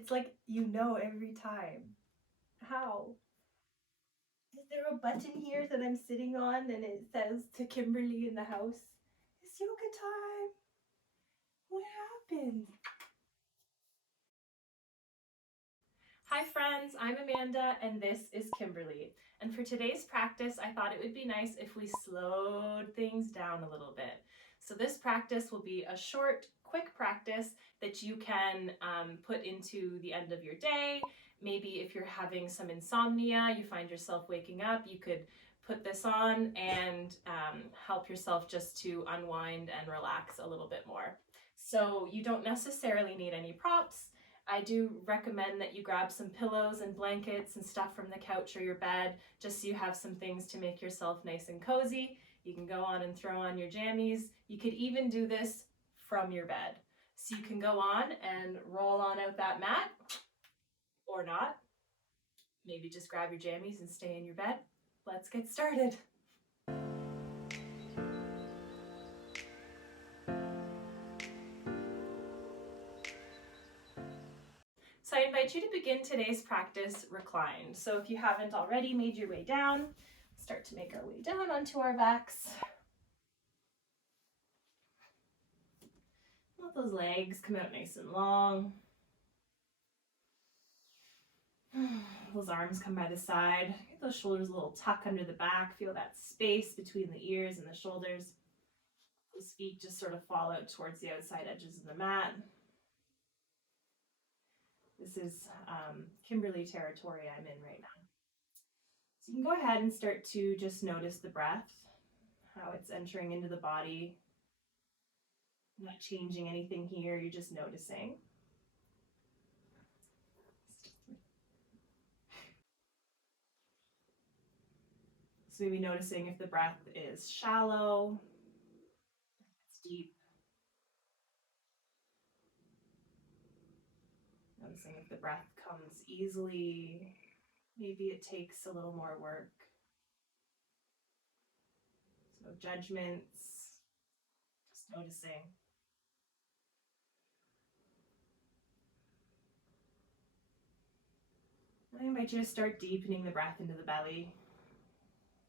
It's like you know every time. How? Is there a button here that I'm sitting on and it says to Kimberly in the house, it's yoga time? What happened? Hi friends, I'm Amanda and this is Kimberly. And for today's practice, I thought it would be nice if we slowed things down a little bit. So this practice will be a short, quick practice that you can put into the end of your day. Maybe if you're having some insomnia, you find yourself waking up, you could put this on and help yourself just to unwind and relax a little bit more. So you don't necessarily need any props. I do recommend that you grab some pillows and blankets and stuff from the couch or your bed, just so you have some things to make yourself nice and cozy. You can go on and throw on your jammies. You could even do this from your bed. So you can go on and roll on out that mat, or not. Maybe just grab your jammies and stay in your bed. Let's get started. So I invite you to begin today's practice reclined. So if you haven't already made your way down, start to make our way down onto our backs. Let those legs come out nice and long. Those arms come by the side. Get those shoulders a little tuck under the back. Feel that space between the ears and the shoulders. Those feet just sort of fall out towards the outside edges of the mat. This is Kimberly territory I'm in right now. So you can go ahead and start to just notice the breath, how it's entering into the body. Not changing anything here, you're just noticing. So maybe noticing if the breath is shallow, if it's deep. Noticing if the breath comes easily, maybe it takes a little more work. So no judgments, just noticing. I invite you to start deepening the breath into the belly,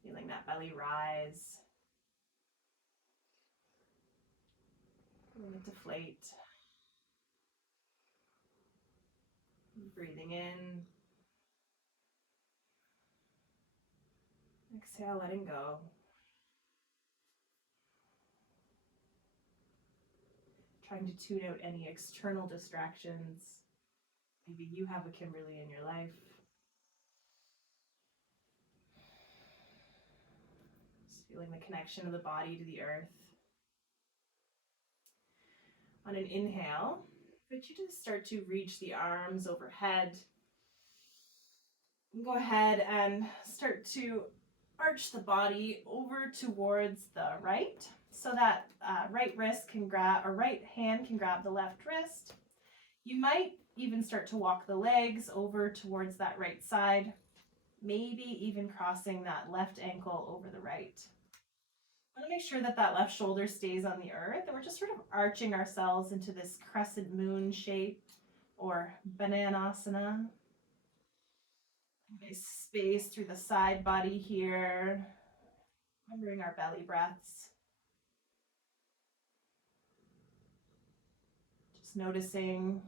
feeling that belly rise, feeling it deflate. Breathing in. Exhale, letting go. Trying to tune out any external distractions. Maybe you have a Kimberly in your life. Just feeling the connection of the body to the earth. On an inhale, I invite you to start to reach the arms overhead. Go ahead and start to arch the body over towards the right, so that right hand can grab the left wrist. You might even start to walk the legs over towards that right side, maybe even crossing that left ankle over the right. I want to make sure that that left shoulder stays on the earth, and we're just sort of arching ourselves into this crescent moon shape, or bananasana. Nice space through the side body here, remembering our belly breaths. Just noticing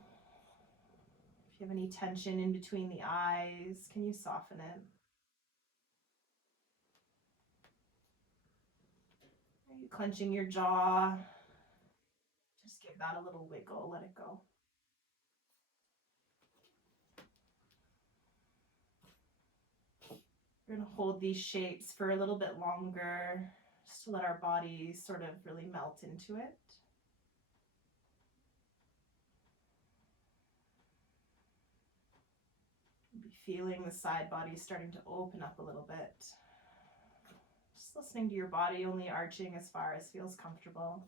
if you have any tension in between the eyes, can you soften it? Are you clenching your jaw? Just give that a little wiggle, let it go. We're going to hold these shapes for a little bit longer, just to let our body sort of really melt into it. Be feeling the side body starting to open up a little bit. Just listening to your body, only arching as far as feels comfortable.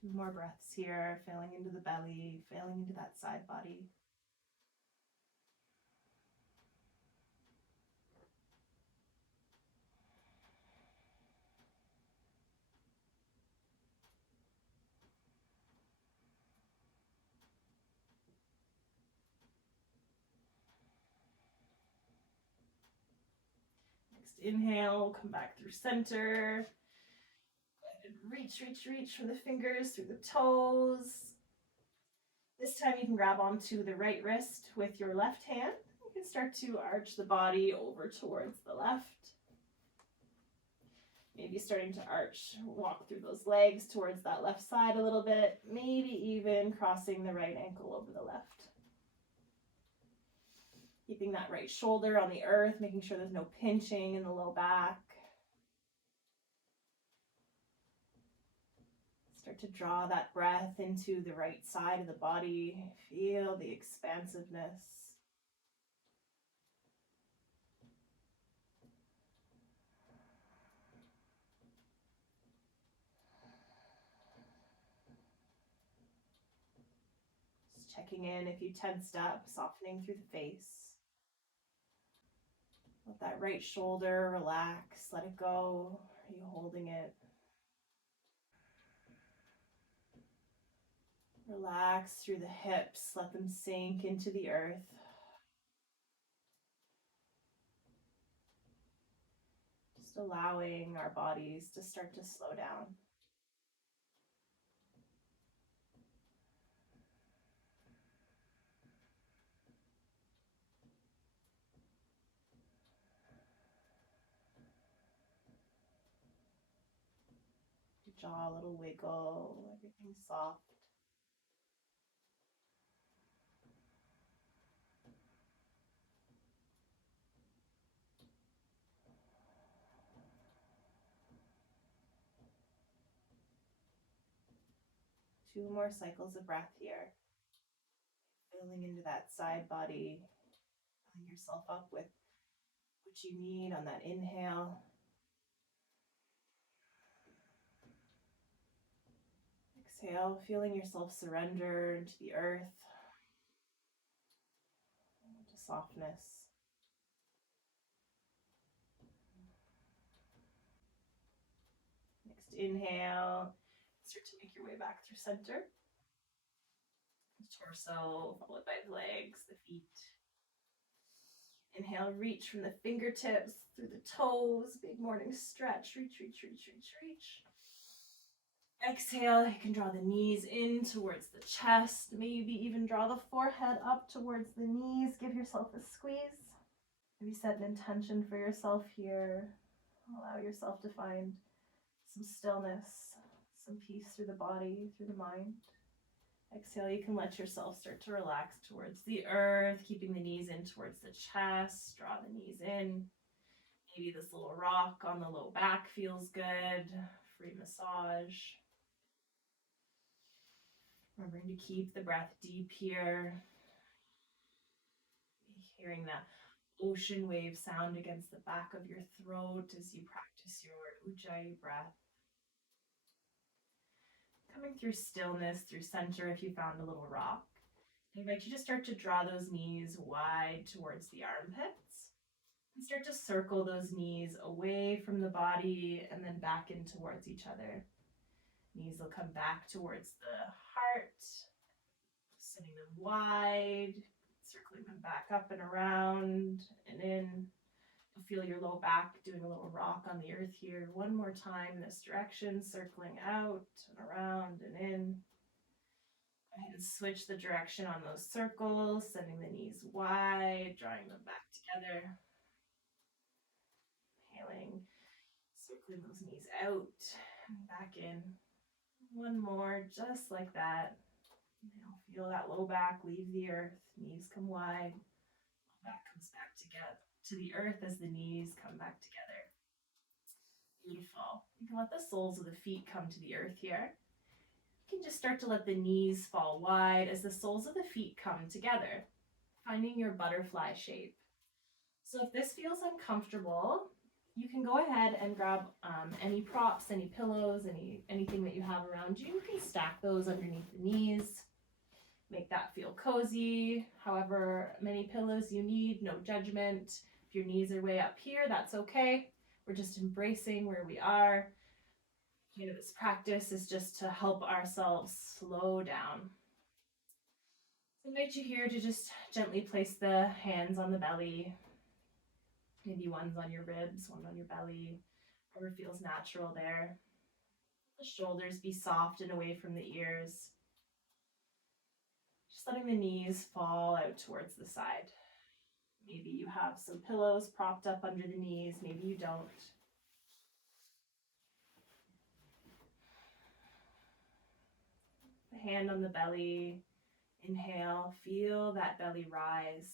Two more breaths here, feeling into the belly, feeling into that side body. Next inhale, come back through center. And reach, reach, reach from the fingers through the toes. This time you can grab onto the right wrist with your left hand. You can start to arch the body over towards the left. Maybe starting to arch, walk through those legs towards that left side a little bit. Maybe even crossing the right ankle over the left. Keeping that right shoulder on the earth, making sure there's no pinching in the low back. Start to draw that breath into the right side of the body. Feel the expansiveness. Just checking in if you tensed up, softening through the face. Let that right shoulder relax, let it go. Are you holding it? Relax through the hips, let them sink into the earth. Just allowing our bodies to start to slow down. Your jaw a little wiggle, everything soft. Two more cycles of breath here. Filling into that side body, filling yourself up with what you need on that inhale. Exhale, feeling yourself surrender into the earth, into softness. Next inhale, start to make your way back through center. Torso, followed by the legs, the feet. Inhale, reach from the fingertips through the toes, big morning stretch, reach, reach, reach, reach, reach. Exhale, you can draw the knees in towards the chest, maybe even draw the forehead up towards the knees, give yourself a squeeze. Maybe set an intention for yourself here. Allow yourself to find some stillness, some peace through the body, through the mind. Exhale, you can let yourself start to relax towards the earth, keeping the knees in towards the chest. Draw the knees in. Maybe this little rock on the low back feels good. Free massage. Remembering to keep the breath deep here. Hearing that ocean wave sound against the back of your throat as you practice your Ujjayi breath. Coming through stillness, through center if you found a little rock. I invite you to start to draw those knees wide towards the armpits. And start to circle those knees away from the body and then back in towards each other. Knees will come back towards the heart, sending them wide, circling them back up and around and in. You'll feel your low back doing a little rock on the earth here. One more time this direction, circling out and around and in. Go ahead and switch the direction on those circles, sending the knees wide, drawing them back together. Inhaling, circling those knees out and back in. One more, just like that. Feel that low back leave the earth, knees come wide, low back comes back together to the earth as the knees come back together. Beautiful. You can let the soles of the feet come to the earth here. You can just start to let the knees fall wide as the soles of the feet come together, finding your butterfly shape. So if this feels uncomfortable, you can go ahead and grab any props, any pillows, anything that you have around you. You can stack those underneath the knees. Make that feel cozy. However many pillows you need, no judgment. If your knees are way up here, that's okay. We're just embracing where we are. This practice is just to help ourselves slow down. So I invite you here to just gently place the hands on the belly. Maybe one's on your ribs, one on your belly, whatever feels natural there. The shoulders be soft and away from the ears. Just letting the knees fall out towards the side. Maybe you have some pillows propped up under the knees, maybe you don't. The hand on the belly. Inhale, feel that belly rise.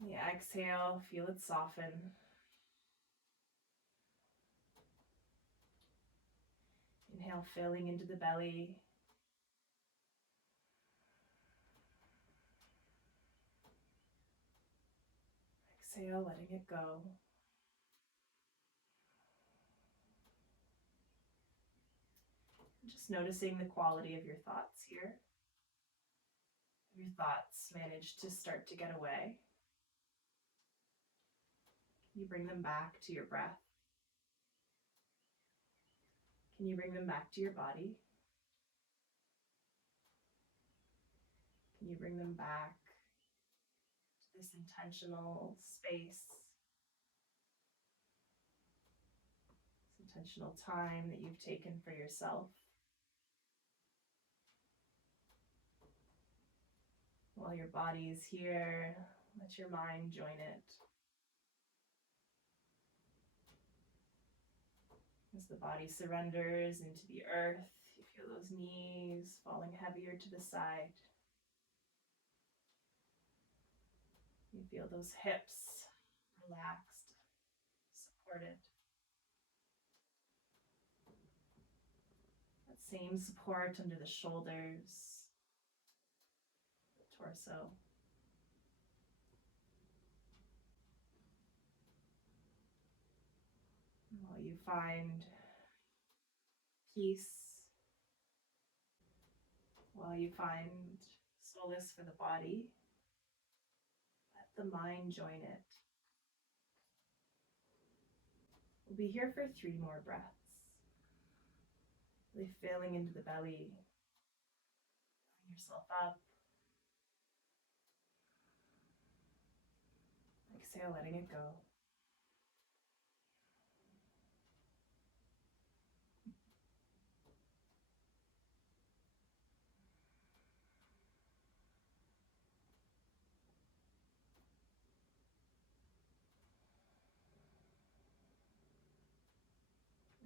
Yeah, exhale, feel it soften. Inhale, filling into the belly. Exhale, letting it go. Just noticing the quality of your thoughts here. Your thoughts manage to start to get away. You bring them back to your breath. Can you bring them back to your body? Can you bring them back to this intentional space, this intentional time that you've taken for yourself? While your body is here, let your mind join it. As the body surrenders into the earth, you feel those knees falling heavier to the side. You feel those hips relaxed, supported. That same support under the shoulders, the torso. While you find peace, while you find solace for the body, let the mind join it. We'll be here for 3 more breaths. Really filling into the belly, filling yourself up. Exhale, letting it go.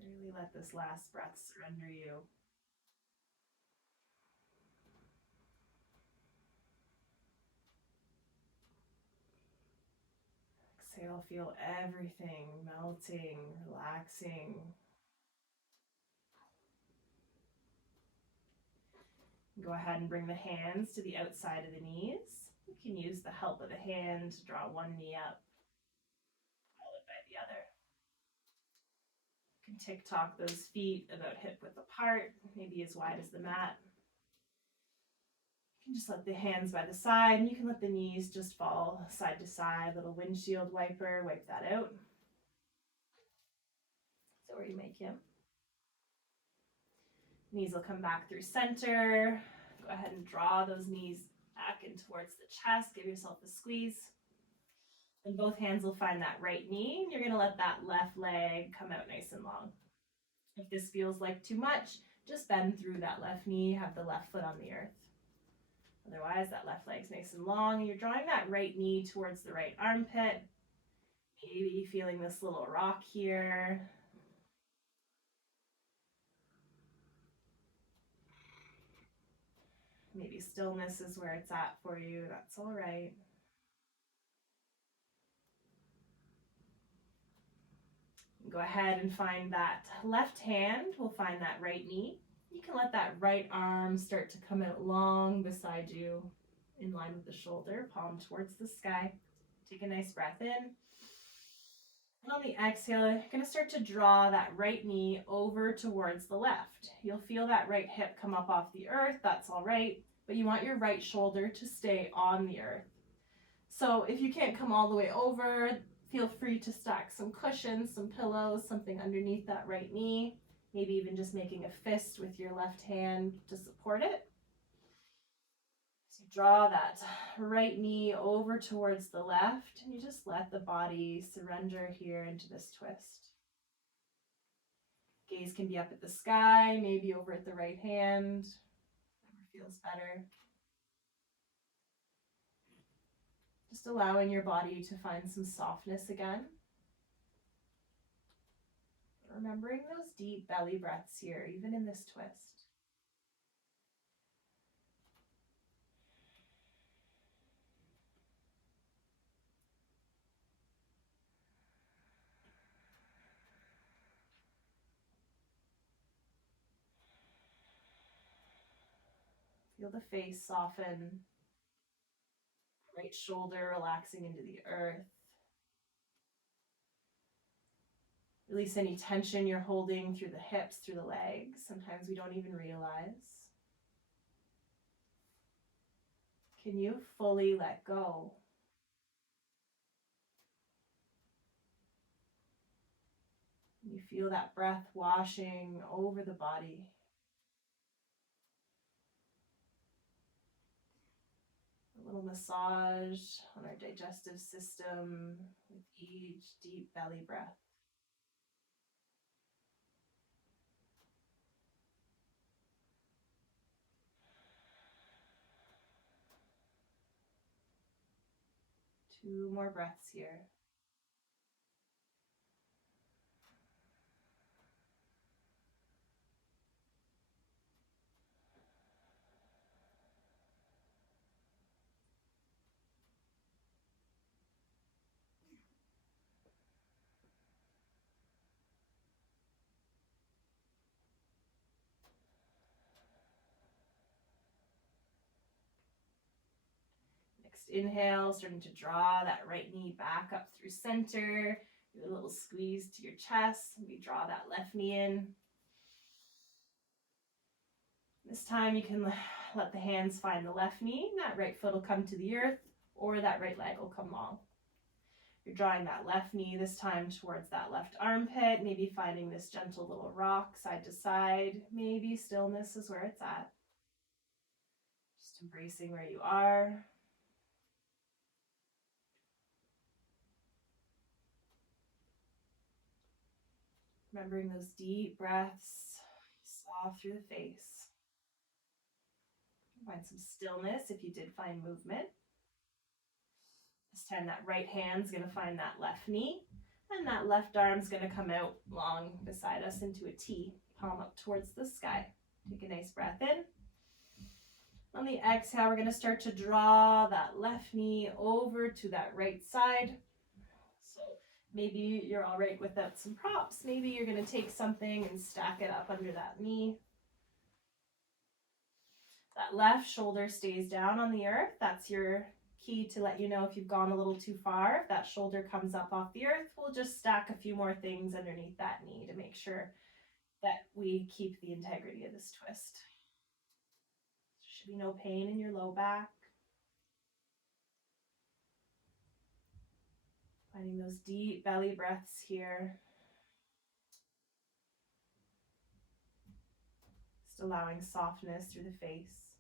Really let this last breath surrender you. Exhale, feel everything melting, relaxing. Go ahead and bring the hands to the outside of the knees. You can use the help of the hand to draw one knee up, followed by the other. You can tick-tock those feet about hip width apart, maybe as wide as the mat. You can just let the hands by the side, and you can let the knees just fall side to side. Little windshield wiper, wipe that out. So where you make him. Knees will come back through center. Go ahead and draw those knees back in towards the chest. Give yourself a squeeze. And both hands will find that right knee. You're going to let that left leg come out nice and long. If this feels like too much, just bend through that left knee. Have the left foot on the earth. Otherwise, that left leg's nice and long. And you're drawing that right knee towards the right armpit. Maybe feeling this little rock here. Maybe stillness is where it's at for you. That's all right. Go ahead and find that left hand. We'll find that right knee. You can let that right arm start to come out long beside you, in line with the shoulder, palm towards the sky. Take a nice breath in. And on the exhale, you're going to start to draw that right knee over towards the left. You'll feel that right hip come up off the earth. That's all right. But you want your right shoulder to stay on the earth. So if you can't come all the way over, feel free to stack some cushions, some pillows, something underneath that right knee. Maybe even just making a fist with your left hand to support it. So Draw that right knee over towards the left, and you just let the body surrender here into this twist. Gaze can be up at the sky, maybe over at the right hand, whatever feels better. Just allowing your body to find some softness again. Remembering those deep belly breaths here, even in this twist. Feel the face soften. Right shoulder relaxing into the earth. Release any tension you're holding through the hips, through the legs. Sometimes we don't even realize. Can you fully let go? You feel that breath washing over the body. A little massage on our digestive system with each deep belly breath. Two more breaths here. Next inhale, starting to draw that right knee back up through center. Do a little squeeze to your chest. Maybe draw that left knee in. This time you can let the hands find the left knee. That right foot will come to the earth, or that right leg will come long. You're drawing that left knee this time towards that left armpit, maybe finding this gentle little rock side to side. Maybe stillness is where it's at. Just embracing where you are. Remembering those deep breaths, soft through the face. Find some stillness if you did find movement. This time that right hand's going to find that left knee, and that left arm's going to come out long beside us into a T, palm up towards the sky. Take a nice breath in. On the exhale, we're going to start to draw that left knee over to that right side. So maybe you're all right without some props. Maybe you're going to take something and stack it up under that knee. That left shoulder stays down on the earth. That's your key to let you know if you've gone a little too far. If that shoulder comes up off the earth, we'll just stack a few more things underneath that knee to make sure that we keep the integrity of this twist. There should be no pain in your low back. Finding those deep belly breaths here. Just allowing softness through the face.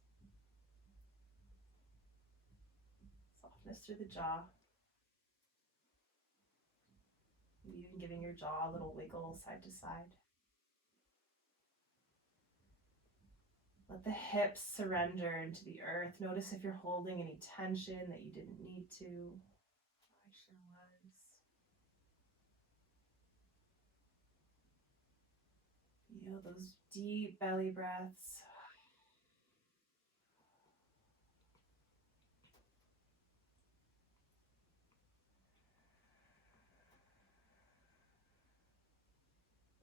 Softness through the jaw. Maybe even giving your jaw a little wiggle side to side. Let the hips surrender into the earth. Notice if you're holding any tension that you didn't need to. I sure was. Feel those deep belly breaths.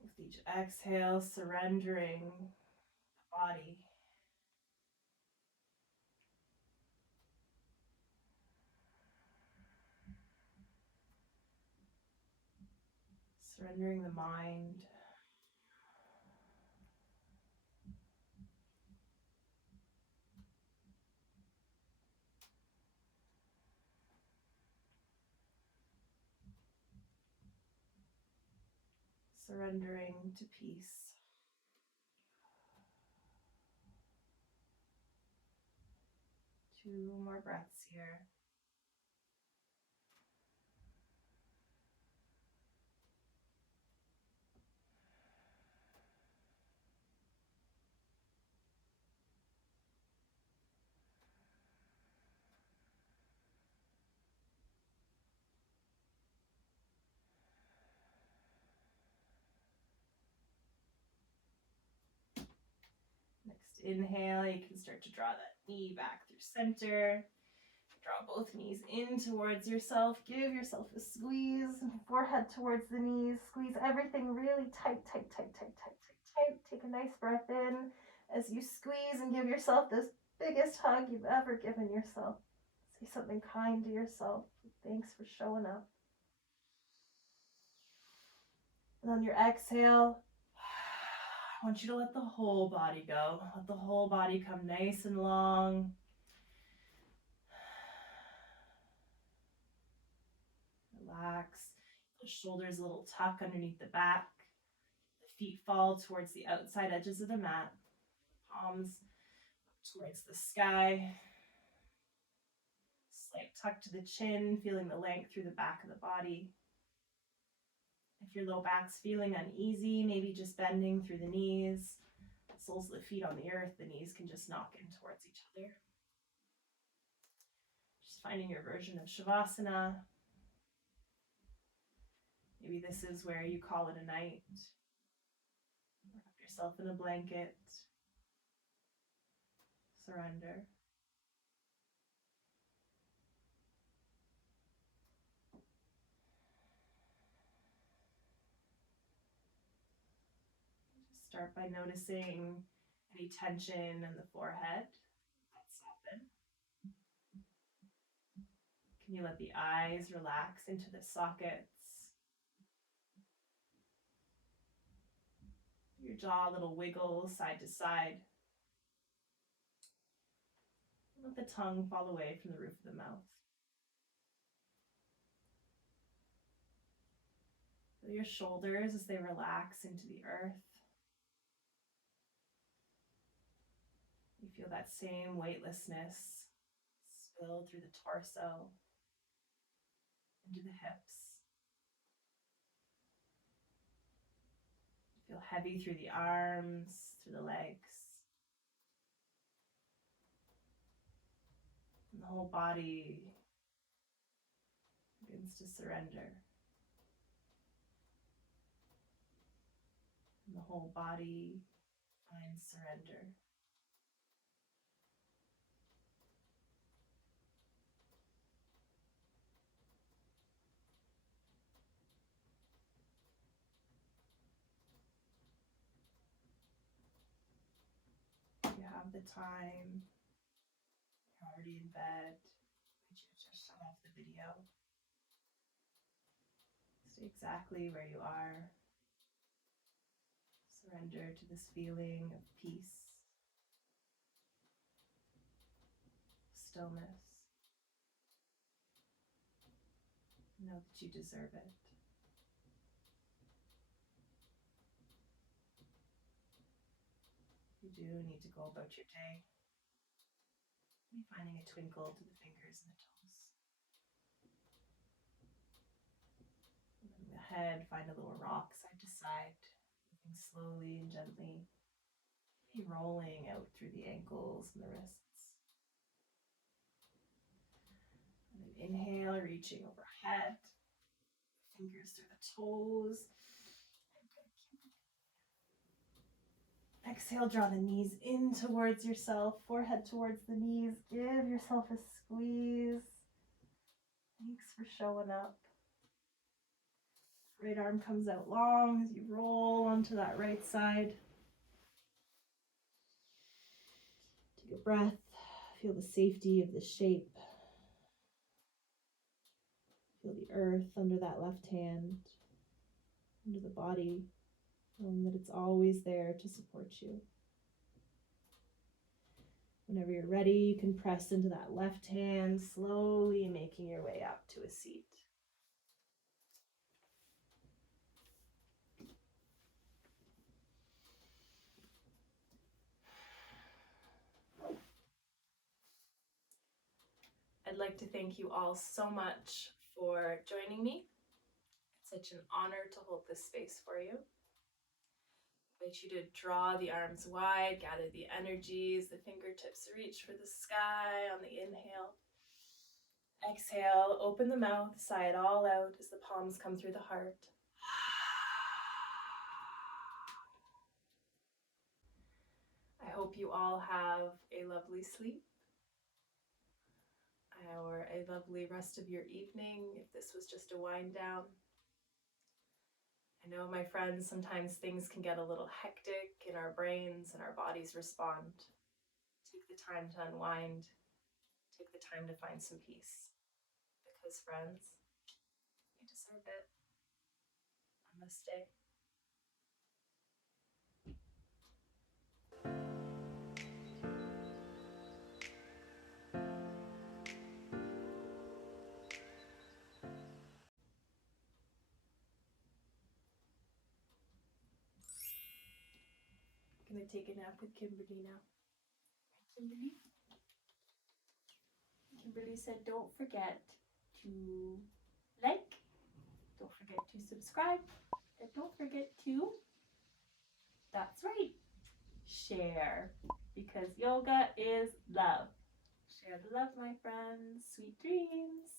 With each exhale, surrendering the body. Surrendering the mind. Surrendering to peace. 2 more breaths here. Next inhale, you can start to draw that knee back through center. Draw both knees in towards yourself. Give yourself a squeeze. Forehead towards the knees. Squeeze everything really tight, tight, tight, tight, tight, tight, tight. Take a nice breath in as you squeeze and give yourself this biggest hug you've ever given yourself. Say something kind to yourself. Thanks for showing up. And on your exhale, I want you to let the whole body go. Let the whole body come nice and long. Relax. The shoulders a little tuck underneath the back. The feet fall towards the outside edges of the mat. Palms towards the sky. Slight tuck to the chin, feeling the length through the back of the body. If your low back's feeling uneasy, maybe just bending through the knees. Soles of the feet on the earth, the knees can just knock in towards each other. Just finding your version of Shavasana. Maybe this is where you call it a night. Wrap yourself in a blanket. Surrender. Just start by noticing any tension in the forehead. Let's soften. Can you let the eyes relax into the sockets? Your jaw a little wiggle side to side. Let the tongue fall away from the roof of the mouth. Feel your shoulders as they relax into the earth. You feel that same weightlessness spill through the torso, into the hips. Feel heavy through the arms, through the legs. And the whole body begins to surrender. And the whole body finds surrender. You have the time. You're already in bed. You just shut off the video. Stay exactly where you are. Surrender to this feeling of peace, stillness. Know that you deserve it. You do need to go about your day. Maybe finding a twinkle to the fingers and the toes. And then the head, find a little rock side to side, moving slowly and gently. Maybe rolling out through the ankles and the wrists. And then inhale, reaching overhead. Fingers through the toes. Exhale, draw the knees in towards yourself, forehead towards the knees. Give yourself a squeeze. Thanks for showing up. Right arm comes out long as you roll onto that right side. Take a breath. Feel the safety of the shape. Feel the earth under that left hand, under the body, knowing that it's always there to support you. Whenever you're ready, you can press into that left hand, slowly making your way up to a seat. I'd like to thank you all so much for joining me. It's such an honor to hold this space for you. I invite you to draw the arms wide, gather the energies, the fingertips reach for the sky on the inhale. Exhale, open the mouth, sigh it all out as the palms come through the heart. I hope you all have a lovely sleep or a lovely rest of your evening if this was just a wind down. I know, my friends, sometimes things can get a little hectic in our brains and our bodies respond. Take the time to unwind. Take the time to find some peace. Because, friends, you deserve it. Namaste. Gonna take a nap with Kimberly now. Kimberly? Kimberly said, don't forget to like, don't forget to subscribe, and don't forget to, that's right, share, because yoga is love. Share the love, my friends. Sweet dreams.